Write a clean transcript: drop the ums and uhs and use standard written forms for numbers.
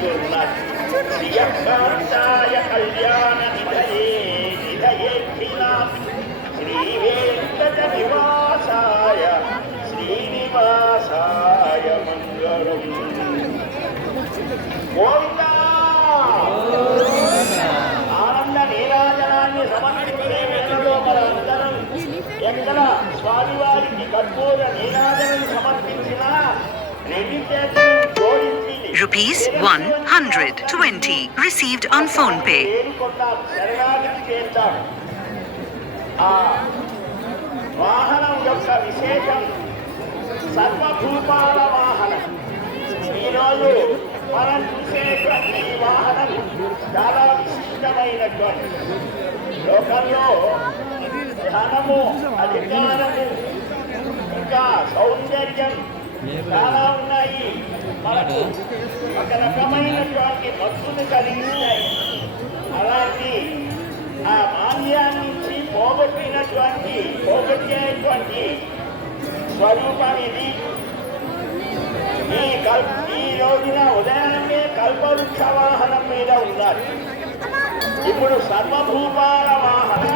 అంటున్నారు. శ్రీయకాంతాయ కళ్యాణ నిధయే నిధయేఖిలాపి శ్రీ వెంకట నివాసాయ శ్రీనివాసాయ మంగళం. గోవిందా ఆనంద నీరాజనాన్ని సమర్పించే వేళలో మనందరం ఎక్కడ స్వామివారికి కర్పూర నీరాజనం సమర్పించినా Rupees 120 received on phone pay. వాహనం యొక్క విశేషం సర్వభూపాల వాహనం. ఈరోజు మనం చూసేటువంటి వాహనం చాలా విశిష్టమైనటువంటి లోకంలో ధనము, అధికారము, ఇంకా సౌందర్యం చాలా ఉన్నాయి. మనకు ఒక రకమైనటువంటి భక్తులు కలిగిస్తాయి. అలాంటి ఆ మాల్యాన్ని నుంచి పోగొట్టేటువంటి స్వరూపం ఇది. ఈ రోజున ఉదయాన్నే కల్పవృక్ష వాహనం మీద ఉన్నారు. ఇప్పుడు సర్వభూపాల వాహనం